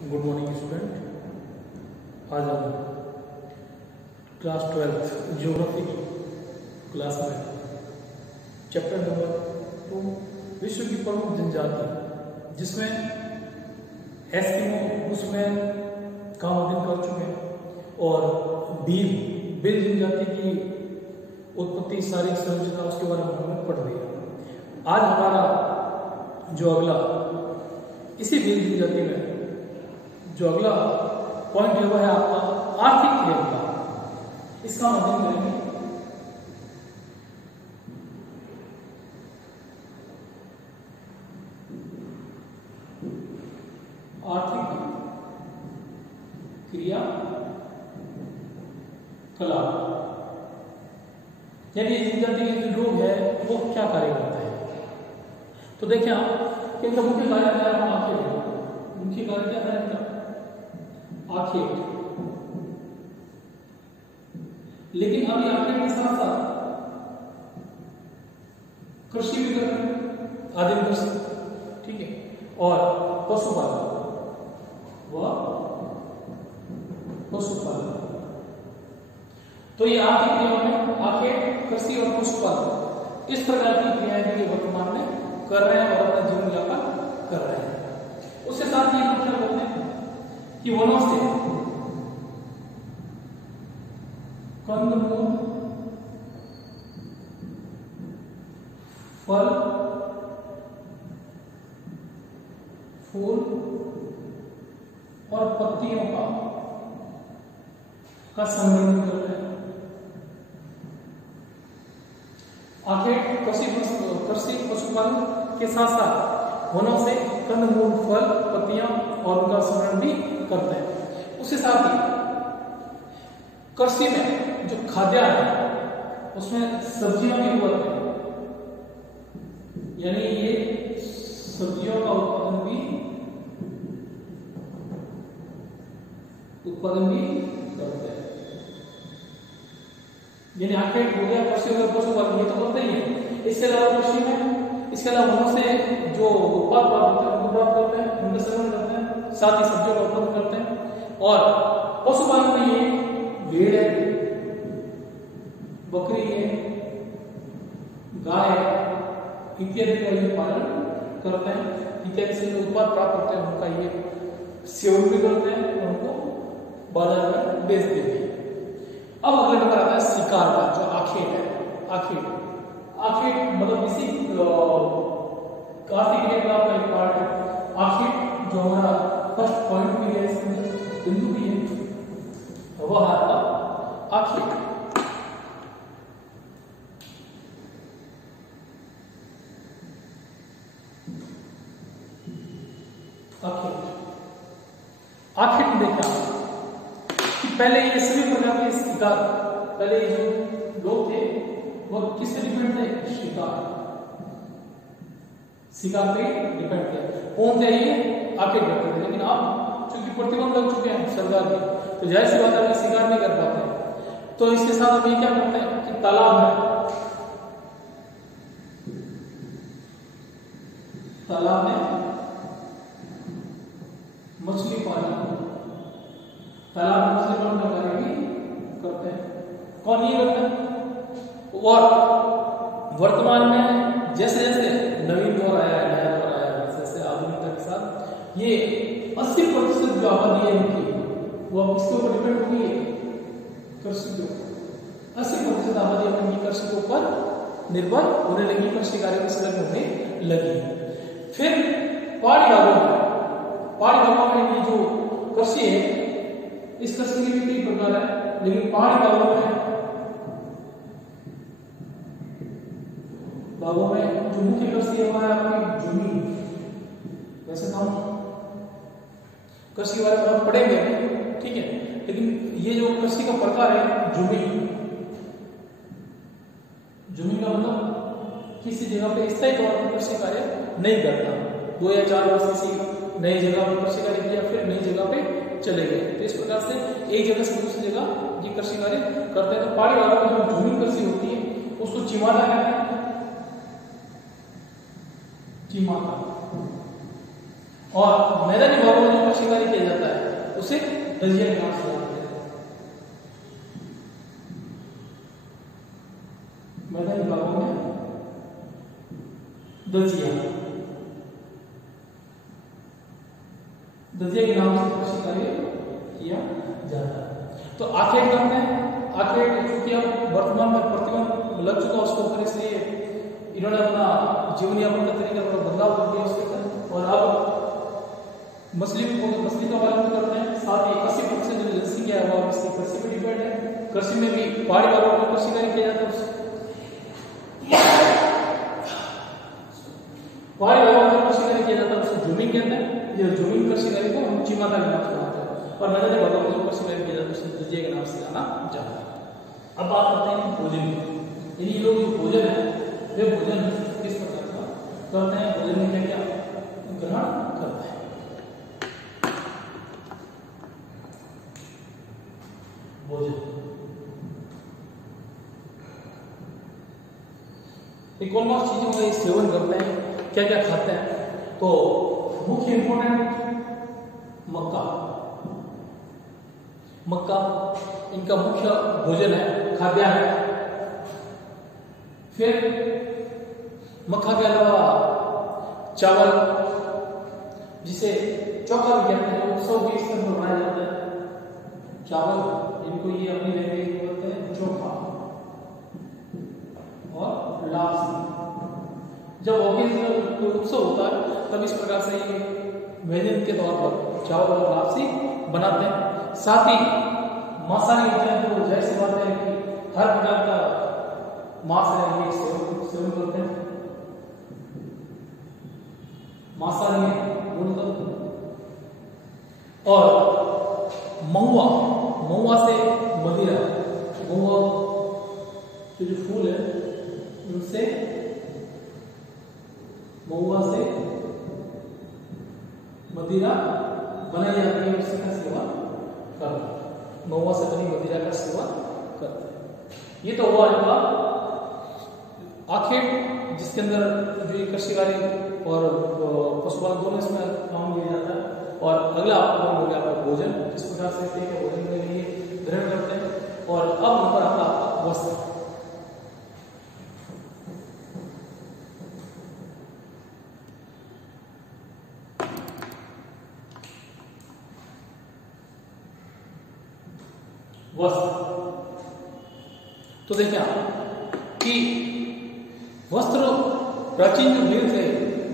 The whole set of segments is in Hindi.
Good morning student. आज हम क्लास 12 ज्योग्राफी की क्लास में चैप्टर नंबर 2 विश्व की प्रमुख जनजाति जिसमें एस्किमो उसमें का अध्ययन कर चुके हैं और भील जनजाति की उत्पत्ति सारी संरचना उसके बारे में हमने पढ़ लिया। आज हमारा जो अगला इसी भील जनजाति में जो अगला पॉइंट है वह है आपका आर्थिक क्रिया का। इसका अध्ययन करेंगे। आर्थिक क्रिया कलाप यानी जनजाति के जो लोग है वो क्या कार्य करते हैं। तो देखिए आप कि इनका मुख्य कार्य क्या है। आखेट मुख्य कार्य क्या है इनका आखेट। लेकिन अभी आखेट के साथ साथ कृषि भी कर रहे हैं, आदिम कृषि, ठीक है, और पशुपालन व पशुपालन। तो ये आर्थिक क्रियाओं में आखेट, कृषि और पशुपालन इस प्रकार की क्रियाएं भी वर्तमान में कर रहे हैं और अपना जीवन यापन कर रहे हैं। उसके साथ ही हम क्या बोलते हैं कि वनों से कंदमूल, फल, फूल और पत्तियों का संग्रहण कर रहे हैं। आखेट कृषि पशुपालन के साथ साथ वनों से कंदमूल, फल, पत्तियां और उनका संग्रहण भी करते हैं। उसके साथ ही कृषि में जो खाद्यान्न है उसमें सब्जियां भी उगाते हैं, यानी ये सब्जियों का उत्पादन भी करते हैं। यानी आखेट हो गया, कृषि हो गया, पशुपालन, ये तो होता ही है। इसके अलावा कृषि में, इसके अलावा वनों से जो उत्पाद प्राप्त होते हैं उनको प्राप्त करते हैं, उनका संग्रहण करते हैं, साथ ही सब्जियों का उत्पादन करते हैं। और पशुपालन में ये भेड़ है, बकरी है, गाय इत्यादि का ये पालन करते हैं। इत्यादि से जो उत्पाद प्राप्त होते हैं उनका ये सेवन भी करते हैं और उनको बाजार में बेच देते हैं। अब अगला नंबर आता है शिकार का, जो आखेट है। आखेट मतलब इसी आर्थिक क्रियाकलाप का एक पार्ट है। आखेट जो हमारा फर्स्ट पॉइंट भी है, इसमें बिंदु भी है, वह आपका आखेट। आखेट में देखा कि पहले ये सभी प्रकार के शिकार, पहले जो लोग थे वो किससे डिपेंड थे? शिकार पे डिपेंड थे। कौन थे? ये आखेट करते थे। लेकिन अब चूंकि प्रतिबंध लग चुके हैं सरकार के, तो जाहिर सी बात है कि शिकार नहीं कर पाते। तो इसके साथ हम ये क्या करते हैं कि तालाब में मछली पालन, तालाब में मछली पालन का कार्य भी करते हैं। कौन ये करते हैं? और वर्तमान में जैसे जैसे नवीन दौर आया है, नया दौर आया है, जैसे आधुनिकता के साथ ये 80% जो आबादी है इनकी वो अब किसके ऊपर डिपेंड हो गई है? कृषि के ऊपर। 80% आबादी अपनी कृषि के ऊपर निर्भर होने लगी, कृषि कार्य में संलग्न होने लगी। फिर पहाड़ी भागों में ये जो कृषि है, इस कृषि की भी कई प्रकार है, लेकिन पहाड़ी भागों में जो मुख्य कृषि है वह है आपकी जमीन। वैसे तो हम कृषि के बारे में हम पढ़ेंगे, ठीक है, लेकिन ये जो कृषि का प्रकार है जमीन का मतलब किसी जगह पे स्थायी तौर पर कृषि कार्य नहीं करता। 2 या 4 वर्ष किसी नई जगह पर कृषि कार्य किया, फिर नई जगह पे चले गए। तो इस प्रकार से एक जगह से दूसरी जगह ये कृषि कार्य करते हैं। तो पहाड़ी भागों में जो जमीन कृषि होती है उसको चिमाटा कहते हैं, चिमाटा। और मैदानी भागों में जो कृषि कार्य किया जाता दजिया के नाम से जानते हैं। मैदानी भागों में दजिया के नाम से कृषि कार्य किया जाता है। तो आखेट करते हैं, आखेट चूंकि अब वर्तमान में प्रतिबंध लग चुका उसके ऊपर, इसलिए इन्होंने अपना जीवन यापन का तरीका थोड़ा बदलाव कर दिया उसके अंदर, और अब मछली का पालन करते हैं। साथ ही 80% जो जनसंख्या है वो इसकी कृषि पर डिपेंड है। कृषि में भी पहाड़ी भागों में कृषि कार्य किया जाता है, पहाड़ी भागों में कृषि कार्य किया जाता है, उसको जूमिंग कहते हैं। ये जूमिंग कृषि कार्य को हम चीमाता के नाम से जानते हैं, और मैदानी भागों में जो कृषि कार्य किया जाता है उसे दजिया के नाम से जाना जाता है। अब बात करते हैं भोजन की। ये लोग जो भोजन है वे भोजन किस प्रकार का करते हैं, भोजन में क्या क्या ग्रहण करते हैं। भोजन कौन कौन चीजों का सेवन करते हैं, क्या क्या खाते हैं। तो मुख्य इंपोर्टेंट मक्का इनका मुख्य भोजन है, खाद्यान्न है। फिर मक्का के अलावा चावल, जिसे चोखा भी कहते हैं, उत्सव भी इसके अंदर बनाया जाता है। चावल इनको ये अपनी लैंग्वेज में बोलते हैं चोखा, और लापसी। जब ओकेजनल उत्सव होता है तब इस प्रकार से ये व्यंजन के तौर पर चावल और लापसी बनाते हैं। साथ ही मांसाहारी होते हैं, तो जाहिर सी बात है कि हर प्रकार का मांस है ये सेवन करते हैं। मांसाहारी मूलतः, और महुआ से मदिरा, महुआ जो फूल है उनसे, महुआ से मदिरा बनाई जाती है, उसी का सेवन करते हैं। महुआ से बनी मदिरा का सेवन करते हैं। ये तो हुआ इनका आखेट, जिसके अंदर जो कृषि कार्य और पशुपालन दोनों इसमें काम लिया जाता है। और अगला हो गया आपका भोजन, किस प्रकार से भोजन के लिए ग्रहण करते हैं। और अब नंबर आता है वस्त्र। तो देखिए कि वस्त्र प्राचीन जो युग थे,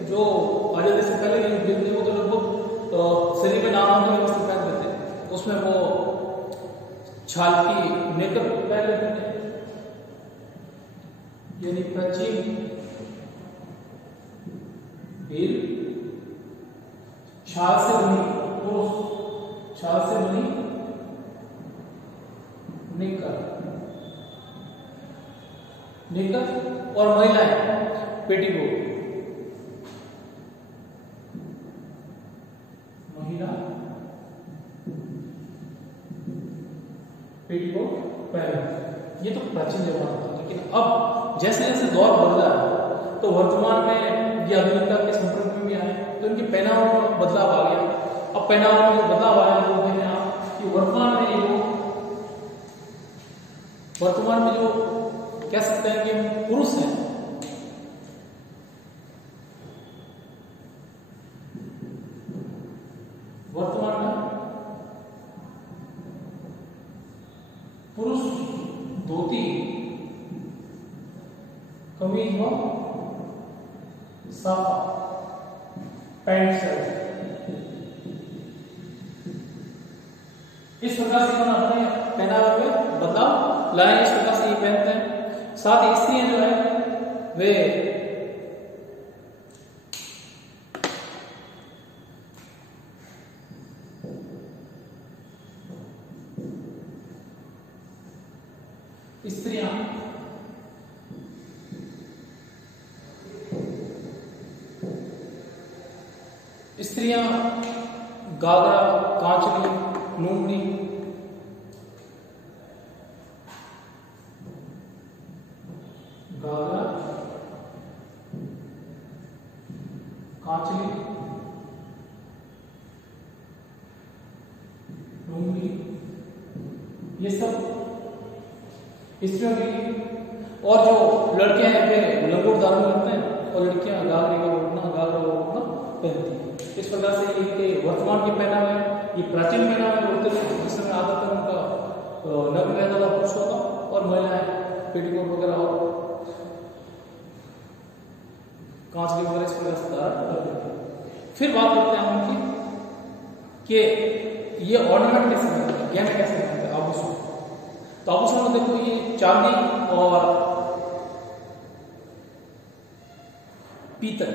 जो आजादी से पहले के युग थे, वो तो लगभग शरीर में नाम होने के वस्त्र पहनते थे। उसमें वो छाल की नेकर पहन लेते थे, यानी प्राचीन भील छाल से बनी, छाल से बनी निकर, और महिलाएं पेटीकोट, महिला पेटीकोट पहले। ये तो प्राचीन जमाना था, लेकिन अब जैसे जैसे दौर बदला है तो वर्तमान में ये आधुनिकता के संपर्क में भी आए, तो इनके पहनाव में बदलाव आ गया। अब पहनाव में जो बदलाव आया वो देखें आप कि वर्तमान में जो कह सकते हैं कि हम पुरुष हैं, वर्तमान में पुरुष धोती कमीज व साफा पैंट शर्ट, इस प्रकार से अपने पहनावे में बदलाव लाए, इस प्रकार से ये पहनते हैं। साथ ही स्त्रियां जो है वे स्त्रियां गागरा, कांचली, नूंगनी, गागरा, कांचली, लुंगी, ये सब स्त्रियों की। और जो लड़के हैं वे लंगोट धारण करते हैं और लड़कियां घाघरे का ओढ़ना पहनती हैं। इस प्रकार से ये वर्तमान के पहनावे है, ये प्राचीन पहनावे होते थे जिस समय आदतन उनका नग्न रहता था पुरुषों का, और महिलाएं पेटीकोट वगैरह और कांच वगैरह इस प्रकार से धारण करते थे। फिर बात करते हैं उनकी कि ये ऑर्नामेंट कैसे बनते हैं, गहने कैसे बनते हैं, आभूषण। तो आभूषण में देखो ये चांदी और पीतल,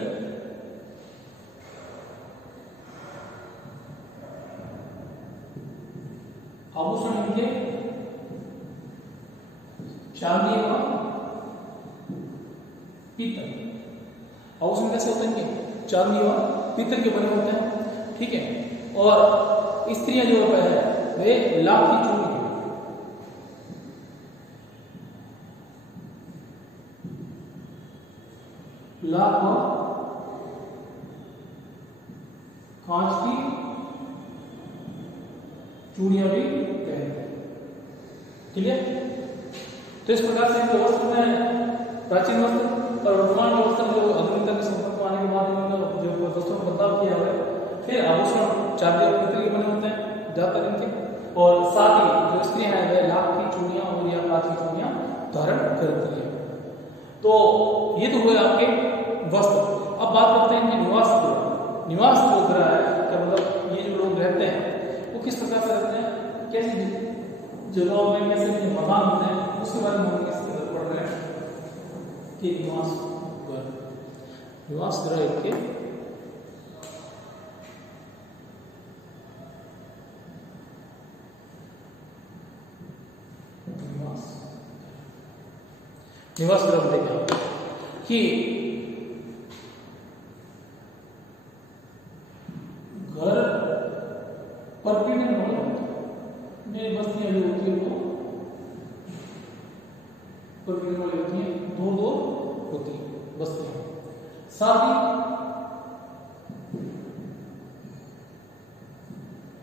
आभूषण इनके चांदी और पीतल। आभूषण कैसे होते हैं, चांदी और पीतल के बने होते हैं, ठीक है। और स्त्रियां जो है वे लाख की चूड़ी, लाख और कांच की चूड़ियां भी पहनते हैं, क्लियर। तो इस प्रकार से वस्त्र में प्राचीन वस्त्र और वर्तमान वस्त्र जो आधुनिकता के संपर्क में आने के बाद इन्होंने जो वस्त्रों में बदलाव किया है। फिर आभूषण चांदी और पीतल के बने होते हैं ज्यादातर इनके, और साथ ही जो स्त्रियां हैं वे लाख की चूड़ियां और या कांच की चूड़ियां धारण करती है। तो ये तो हुए आपके वस्त्र। अब बात करते हैं कि निवास गृह। निवास जो गृह है, क्या मतलब ये जो लोग रहते हैं वो किस प्रकार से रहते हैं, कैसी जगहों में, कैसे मकान होते हैं, उसके बारे में हम इसके अंदर पढ़ रहे हैं कि निवास गृह। निवास गृह के निवास गृह देखा कि घर पर पीड़ित में बस्तियां जो होती है वो पर वाली होती है, दूर दूर होती है बस्तियां। साथ ही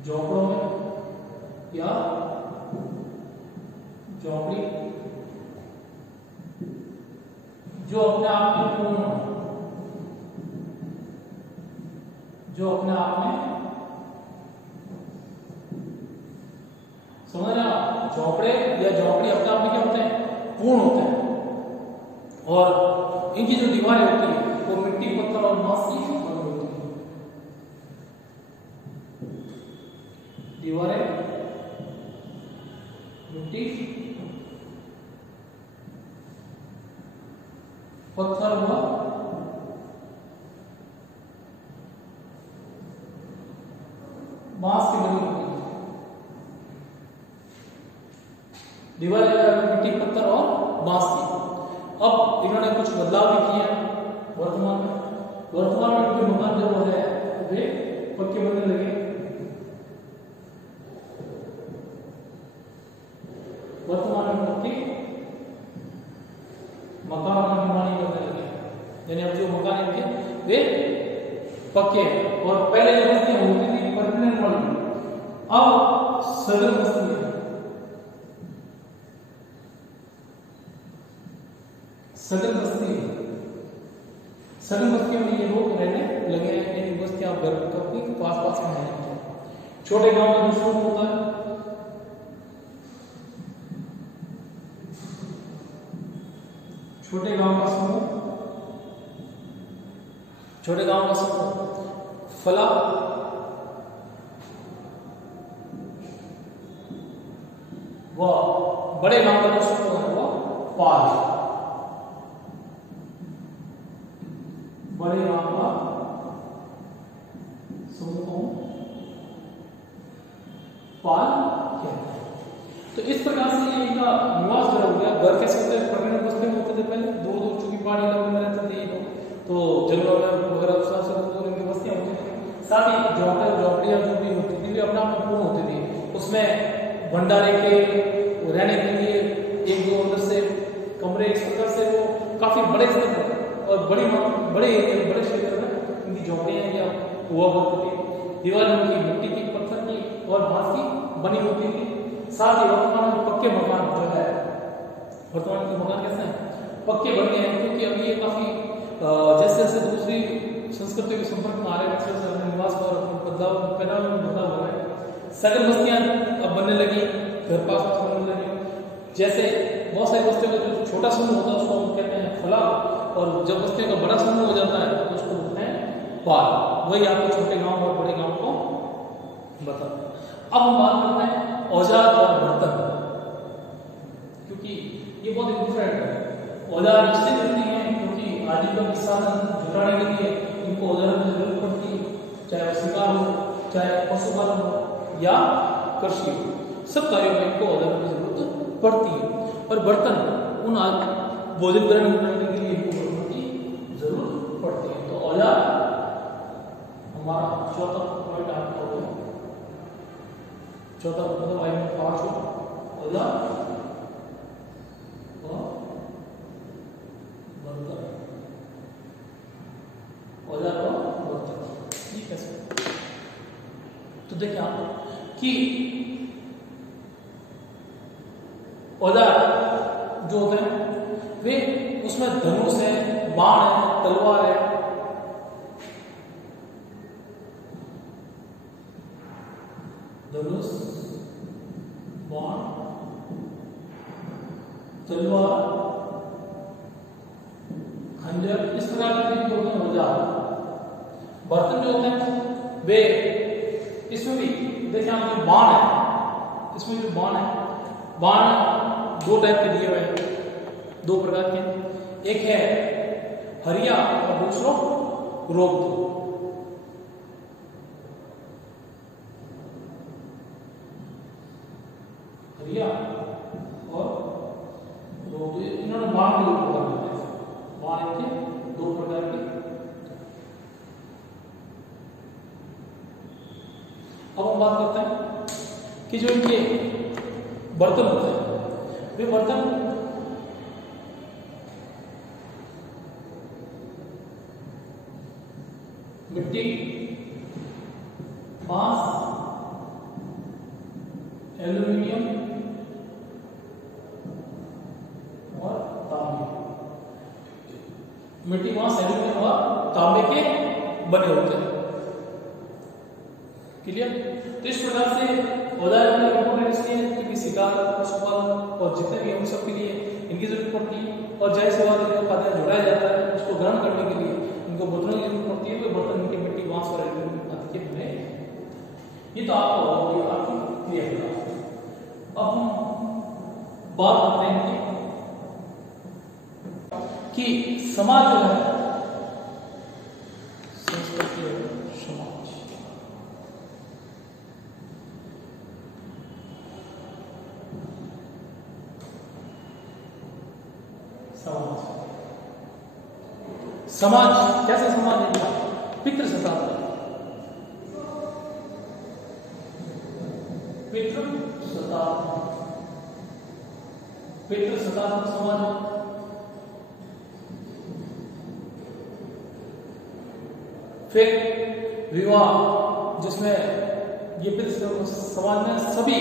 झोपड़ों में या झोपड़ी जो अपने आप में पूर्ण हो, जो अपने आप में, समझ रहे, झोपड़े या झोपड़ी अपने आप में क्या होते हैं, पूर्ण होते हैं। और इनकी जो दीवारें होती है वो मिट्टी, पत्थर और बांस की बनी होती है। दीवारें मिट्टी, पत्थर व बांस की बनी होती है। दीवार मिट्टी, पत्थर और बांस की। अब इन्होंने कुछ बदलाव भी किए हैं वर्तमान में। वर्तमान में उनके मकान जो है वे पक्के बनने लगे। वर्तमान में पक्के मकान का निर्माण करने लगे, यानी अब जो मकान इनके वे पक्के हैं। और पहले जो बस्तियां होती थी पक्के निर्माण, अब सघन बस्तियां, सघन बस्तियों में ये लोग रहने लगे हैं। इन बस्तियां घर के पास पास में हैं। छोटे गांव में जो शुरू होता है, छोटे गांव का समूह फला, व बड़े गांव का जो समूह है वो पाल। बड़े गांव का समूह पाल कहते हैं। तो इस प्रकार से ये इनका निवास जो हो गया। घर कैसे होते हैं, परमानेंट बस्ते में होते थे पहले, दो दो चूंकि पहाड़ी इलाकों में रहते थे ये लोग, तो जंगलों में वगैरह इनकी बस्तियां होती थी। साथ ही झोपड़ियां जो भी होती थी वे अपना पूर्ण होती थी। उसमें भंडारे के रहने के लिए एक दो अंदर से कमरे, इस प्रकार से वो काफी बड़े स्तर पर और बड़े क्षेत्र में इनकी झोपड़ियां या हुआ करती थी। दीवार उनकी मिट्टी की, पत्थर की और बांस की बनी साथ ही वर्तमान में पक्के मकान जो है, वर्तमान के मकान कैसे हैं, पक्के बन गए हैं, क्योंकि अभी ये काफी जैसे जैसे दूसरी संस्कृतियों के संपर्क में आ रहे हैं, वैसे वैसे अपने निवास और अपने बदलाव बदलाव हो रहा है। सघन बस्तियां अब बनने लगी, घर पास बनने लगी। जैसे बहुत सारी बस्तियों का जो छोटा समूह होता है उसको हम कहते हैं फैलाव, और जब बस्तियों का बड़ा समूह हो जाता है तो उसको बोलते हैं पाल। वही आपको छोटे गांव और बड़े गांव को बताते हैं। अब हम बात करते हैं औजार और बर्तन, क्योंकि ये बहुत इंपॉर्टेंट है। औजार इसलिए जरूरी है क्योंकि आजीविका के साधन जुटाने के लिए इनको औजारों की जरूरत पड़ती है, चाहे शिकार हो, चाहे पशुपालन हो या कृषि हो, सब कार्यों में इनको औजारों की जरूरत पड़ती है। और बर्तन उन भोजन ग्रहण करने के लिए इनको बर्तन की जरूरत पड़ती है। तो औजार हमारा चौथा पॉइंट आपका हो गया, चौथा मतलब आई में 5 औजार और बर्तन, औजार और बर्तन, ठीक है सर। तो देखिए आप कि औजार जो होते हैं वे उसमें धनुष है, बाण है, तलवार है, धनुष, बाण, तलवार, खंजर, इस प्रकार के जो होते हैं औजार। बर्तन जो होते हैं वे, इसमें भी देखिए आप बाण है, इसमें जो बाण है, बाण 2 टाइप के दिए हुए हैं, 2 प्रकार के, एक है हरिया और दूसरा रोग। हरिया और रोग, इन्होंने बाण 2 प्रकार के, बाण के 2 प्रकार के। अब हम बात करते हैं कि जो इनके बर्तन होते हैं, वे बर्तन मिट्टी, बांस, एल्यूमिनियम और तांबे, मिट्टी, बांस, एल्यूमिनियम और तांबे के बने होते हैं। क्लियर? तो इस प्रकार से औजार इंपॉर्टेंट इसलिए है क्योंकि शिकार, पशुपालन और जितने भी हम सब के लिए इनकी जरूरत पड़ती है। और जैसे बात है जो खाद्यान्न जुटाया जाता है उसको ग्रहण करने के लिए इनको बर्तनों की जरूरत पड़ती है। तो बर्तन इनके मिट्टी, बांस और एल्यूमिनियम के बने। ये तो आपको क्लियर होगा। अब हम बात करते हैं कि समाज जो है, संस्कृति और समाज, समाज कैसे समाज है? पितृ सत्ता, पितृ सत्ता, पितृ सत्ता समाज। फिर विवाह, जिसमें ये पितृ समाज में सभी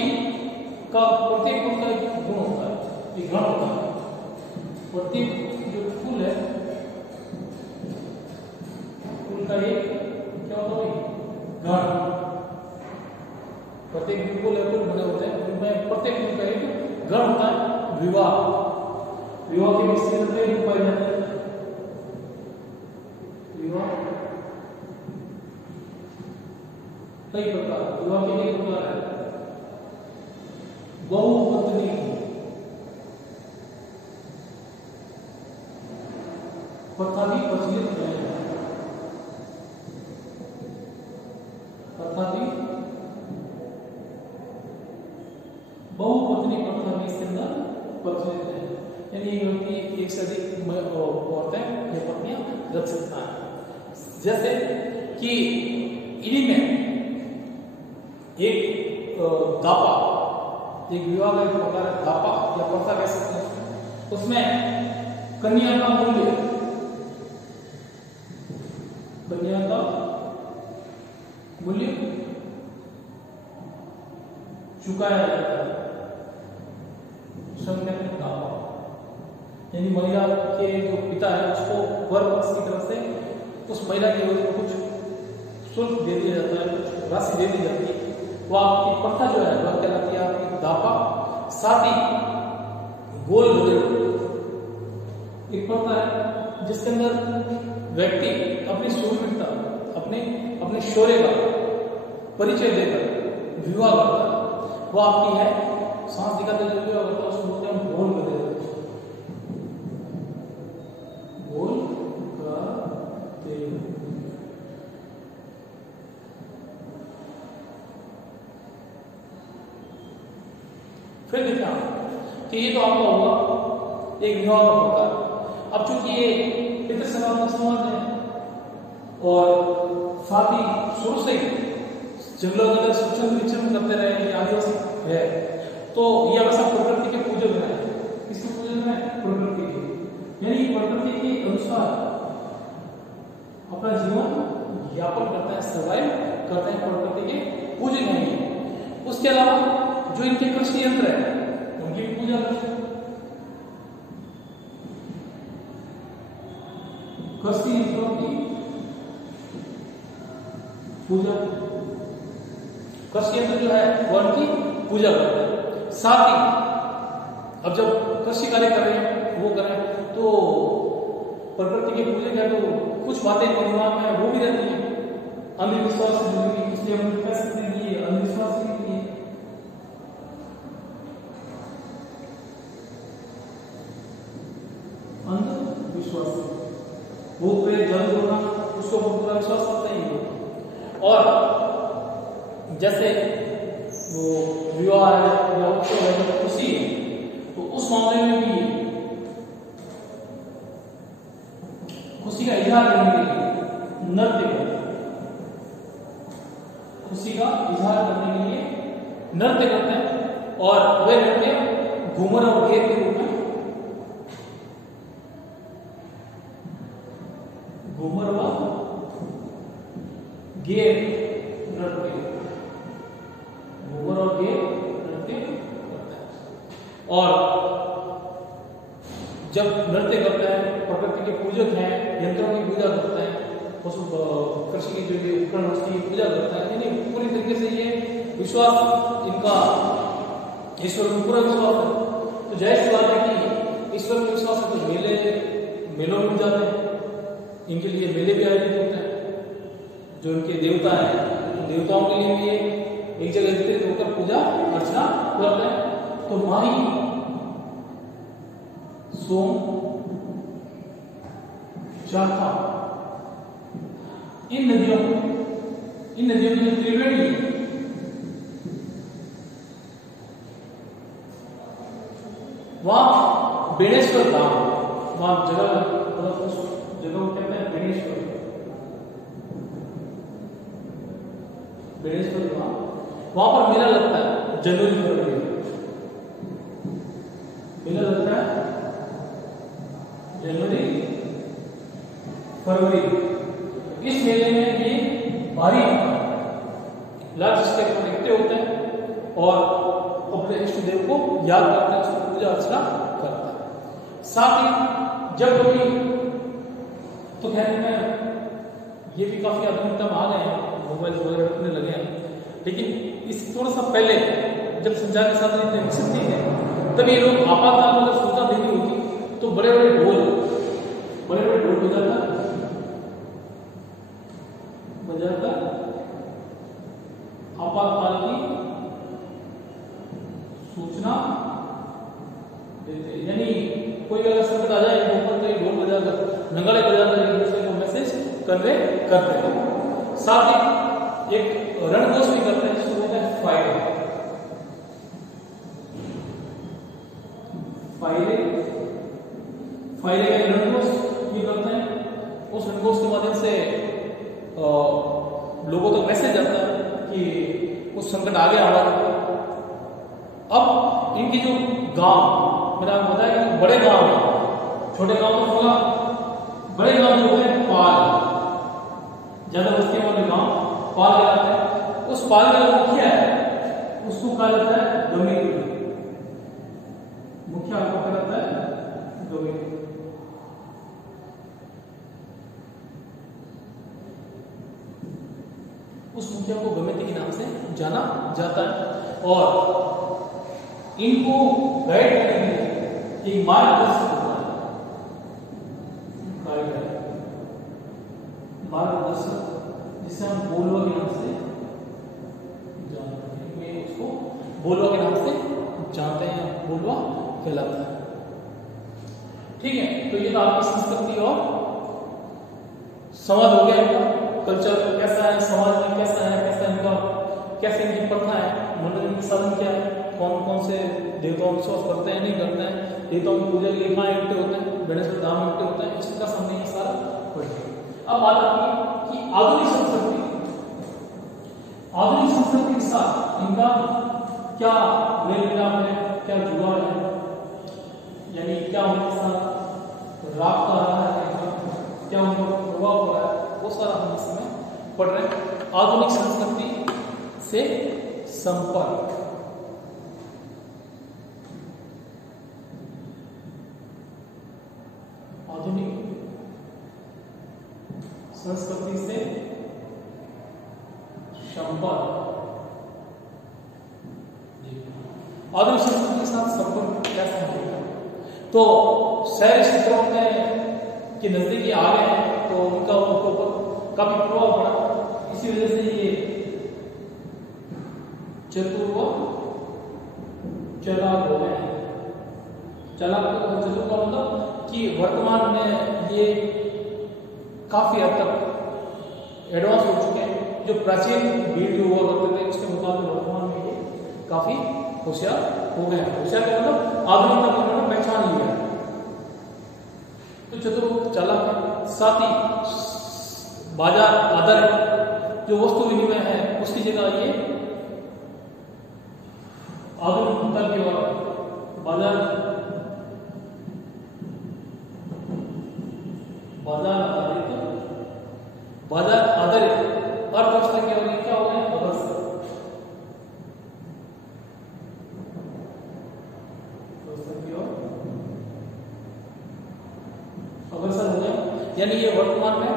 का प्रत्येक कुल का एक गुण होता है, एक गण होता है। प्रत्येक जो कुल है, कुल का एक क्या होता है? गण। प्रत्येक जो कुल है, कुल बने होते हैं, उनमें प्रत्येक कुल का एक गण होता है। विवाह, विवाह के विस्तृत रूप पाए जाते हैं। विवाह कई प्रकार, विवाह के कई प्रकार है। बहुपत्नी प्रथा भी प्रचलित है, प्रथा भी, बहुपत्नी प्रथा भी इसके अंदर प्रचलित है। यानी एक से अधिक औरतें या पत्नियां रख सकता है। जैसे कि इन्हीं में एक दापा, एक विवाह का एक प्रकार है दापा या प्रथा कह सकते हैं। उसमें कन्या का मूल्य, कन्या का मूल्य चुकाया जाता है। दूसरा क्या है दावा, यानी महिला के जो पिता है उसको वर पक्ष की तरफ से उस महिला की ओर कुछ शुल्क दे दिया जाता है, कुछ राशि दे दी जाती है, वो आपकी प्रथा जो है वह कहलाती है आपकी दापा। साथ ही गोल लोहे एक प्रथा है जिसके अंदर व्यक्ति अपनी शूरवीरता, अपने शौर्य का परिचय देकर विवाह करता है, वो आपकी है सांस दिखाते जो विवाह करता है उसको बोलते हैं गोल कर देते हैं, गोल करते। फिर देखा कि ये तो आपका होगा एक विवाह का प्रकार। अब चूंकि ये पितृ सनातन समाज है और साथ ही शुरू से ही जंगलों के अंदर स्वच्छंद विचरण करते रहे आदिवासी है, तो ये हमेशा प्रकृति के पूजक है। किसके पूजक है? प्रकृति के, यानी प्रकृति के अनुसार अपना जीवन यापन करते हैं, सर्वाइव करते हैं, प्रकृति के पूजक हैं। उसके अलावा जो इनके कृषि यंत्र है उनकी पूजा करते हैं, कृषि यंत्रों की पूजा, कृषि यंत्र जो है वो उनकी पूजा करते हैं। साथ ही अब जब कृषि कार्य कर रहे हैं वो करें तो प्रकृति के पूजक है, तो कुछ बातें दिमाग में वो भी रहती है अंधविश्वास से जुड़ी हुई, इसलिए हम कह सकते हैं कि ये अंधविश्वास की अंधविश्वास, भूत प्रेत जल होना उसको पूरा विश्वास करते हैं। और जैसे वो विवाह है या उत्सव है, खुशी है, तो उस मामले में भी खुशी का इजहार करने के लिए नृत्य करते हैं, खुशी का इजहार करने के लिए नृत्य करते हैं। और वह नृत्य घूमर और गेर के रूप में, घूमर व गेर नृत्य, घूमर और गेर नृत्य करता है। और जब नृत्य करता है, प्रकृति के पूजक हैं, यंत्रों की पूजा करता है, पशु कृषि की जो भी उपकरण उसकी पूजा करता है, यानी पूरी तरीके से ये विश्वास इनका ईश्वर में पूरा विश्वास है। तो जाहिर सी बात है कि ईश्वर में विश्वास है तो मेलों में जाते हैं, इनके लिए मेले भी आयोजित होते हैं। जो इनके देवता हैं, तो देवताओं के लिए भी एक जगह एकत्रित होकर पूजा अर्चना करते हैं। तो माही, सोम, चाथा, इन नदियों की जो त्रिवेणी है, वहां बेणेश्वर धाम, वहां जगह कहते हैं बेणेश्वर, वहां पर मेला लगता है जनवरी फरवरी, मेला लगता है जनवरी फरवरी। इस मेले में ये भारी लार्ज स्केल पर इकट्ठे होते हैं और अपने इष्ट देव को याद करते हैं, उसकी पूजा अर्चना करते हैं। साथ ही जब कोई, तो खैर में ये भी काफी आधुनिकता में आ गए हैं, मोबाइल वगैरह रखने लगे हैं, लेकिन इस थोड़ा सा पहले जब संचार के साधन इतने विकसित नहीं थे, तब ये लोग आपातकाल में अगर सूचना देनी होती तो बड़े बड़े ढोल बजाकर आपातकाल की सूचना देते, यानी कोई अगर संकट आ जाए ऊपर तो ये ढोल बजाकर, नगाड़े बजाकर एक दूसरे को मैसेज करते हैं। साथ ही एक रणघोष भी करते हैं जिसको बोलते हैं फायरे, फायरे का रणघोष भी करते हैं। उस रणघोष के माध्यम से लोगों तक मैसेज जाता है कि कुछ संकट आ गया हमारे। अब इनकी जो गांव, मैंने आपको बताया कि बड़े गांव हैं, छोटे गांव तो होगा, बड़े गांव जो होते हैं पाल, ज्यादा बस्तियों वाले गांव पाल कहलाते हैं। उस पाल का जो मुखिया है उसको कहा जाता है डोमिनिक, जाना जाता है और इनको गाइड करने के लिए एक मार्गदर्शक होता है, मार्गदर्शक जिसे हम बोलवा के नाम से जानते हैं, उसको बोलवा के नाम से जानते हैं, बोलवा कहलाता है। ठीक है, तो ये तो आपकी संस्कृति और समाज हो गया, इनका कल्चर कैसा है, समाज में कैसा है, कैसा इनका, कैसे इनकी प्रथा है, मनोरंजन के साधन क्या है, कौन कौन से देवताओं में विश्वास करते हैं, नहीं करते हैं, देवताओं की पूजा के लिए कहाँ इकट्ठे होते हैं, गणेश धाम में इकट्ठे होते हैं, इसका सामने ये सारा पढ़ेंगे। अब बात आती कि आधुनिक संस्कृति, आधुनिक संस्कृति के साथ इनका क्या मेल मिलाप है, क्या जुड़ाव है, यानी क्या उनके साथ राबता रहा है, क्या उनका प्रभाव हो रहा है, वो सारा हम इसमें पढ़ रहे हैं। आधुनिक संस्कृति से संपर्क, आधुनिक संस्कृति से संपर्क, आधुनिक संस्कृति के साथ संपर्क कैसा है? तो शहरी क्षेत्रों में के नजदीकी आ गए हैं तो उनका उनके ऊपर काफी प्रभाव पड़ा। इसी वजह से ये चतुर व चालाक हो गए हैं। चालाक चतुर का मतलब कि वर्तमान में ये काफी हद तक एडवांस हो चुके हैं। जो प्राचीन भीड़ जो हुआ करते थे उसके मुकाबले वर्तमान में ये काफी होशियार हो गए हैं। होशियार का मतलब आधुनिकता को उन्होंने पहचान लिया है। तो चतुर चालाक साथ ही बाजार आधारित जो वस्तु विनिमय है उसकी जगह ये आधुनिकता की ओर बाजार आधारित अर्थव्यवस्था की ओर क्या हो गया? अग्रसर हो गया। यानी ये वर्तमान में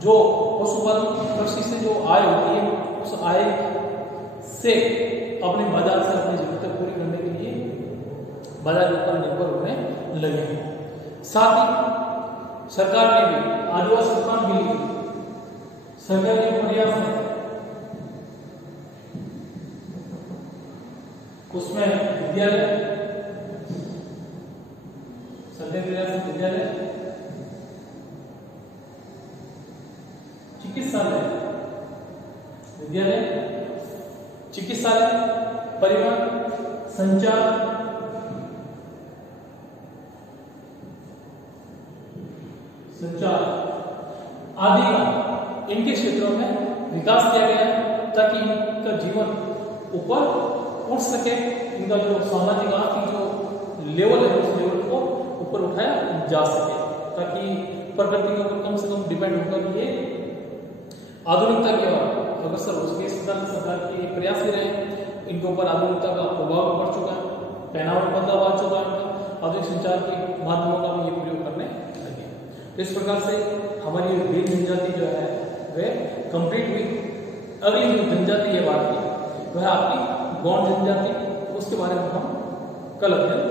जो पशुपालन कृषि से जो आय होती है उस आय से अपने बाजार से अपनी जरूरतें पूरी करने के लिए बाजार के ऊपर निर्भर होने लगे। साथ ही सरकार ने भी आदिवासी उत्थान के लिए सरकारी प्रयास है, उसमें विद्यालय, सरकारी विद्यालय, चिकित्सालय, परिवहन, संचार, आदि का इनके क्षेत्रों में विकास किया गया है ताकि इनका जीवन ऊपर उठ सके। इनका जो सामाजिक आर्थिक जो लेवल है उस लेवल को ऊपर उठाया जा सके ताकि प्रकृति के ऊपर कम से कम डिपेंड होकर ये आधुनिकता की ओर अग्रसर हो सके। सरकार के प्रयास ही रहे, इनके ऊपर आधुनिकता का प्रभाव पड़ चुका है, पहनावा बदलाव आ चुका है, आधुनिक संचार के माध्यमों का भी ये प्रयोग करने लगे। तो इस प्रकार से हमारी भील जनजाति जो है वह कंप्लीट हुई। अगली जो जनजाति ये बात की वह आपकी गौंड जनजाति, उसके बारे में हम कल अध्ययन